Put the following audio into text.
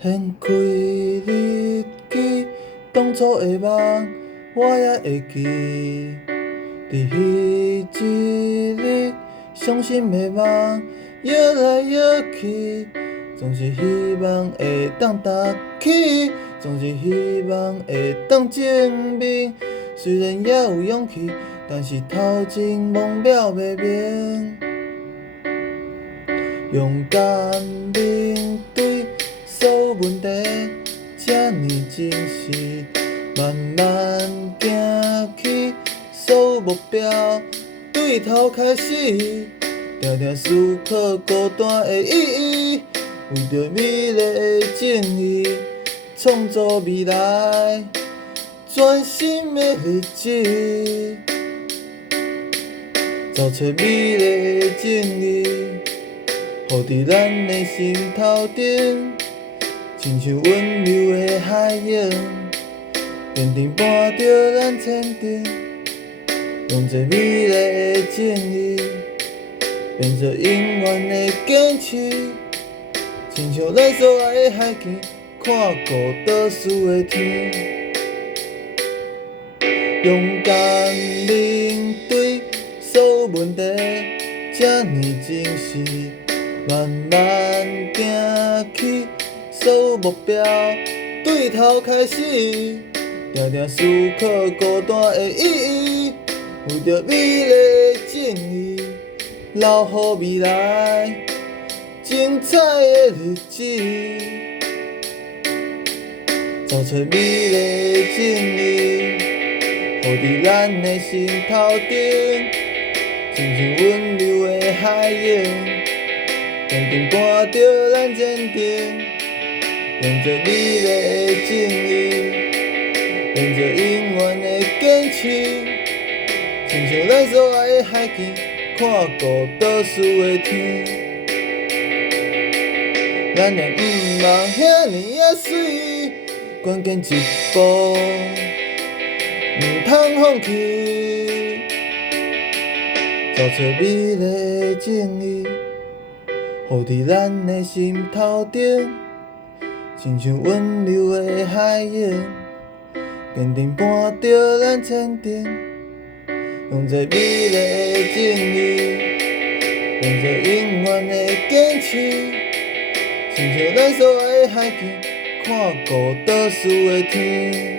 掀开日记，当初的梦我也会记。伫迄一日，伤心的梦摇来摇去，总是希望会当搭起，总是希望会当证明。虽然也有勇气，但是头前忘了袂明。勇敢面对所有问题，这呢真实。慢慢行去，所有目标对头开始。常常思考孤单的意义，为着美丽的正义，创造未来全新的日子。找找美丽的正义。浮伫咱的心头顶，亲像温柔的海洋，坚定伴着咱前进。用这美丽的正义，变做永远的坚持，亲像咱所爱的海景，看孤岛屿的天。勇敢面对所有问题，这呢真实。慢慢行去，所有目标对头开始。常常思考孤单的意义，为着美丽的正义，留予未来精彩的日子。找找美丽的正义，浮伫咱的心头顶，亲像温柔的海洋。坚定伴着咱前进，用这美丽的正义，变做永远的坚持，亲像咱所爱的海景，看孤岛屿的天。咱也毋茫遐尼啊水，关键一步毋通放弃，找找美丽的正义。浮伫咱的心头顶，亲像温柔的海洋，坚定伴着咱前进。用这美丽的正义，变做永远的坚持，亲像咱所爱的海景，看孤岛屿的天。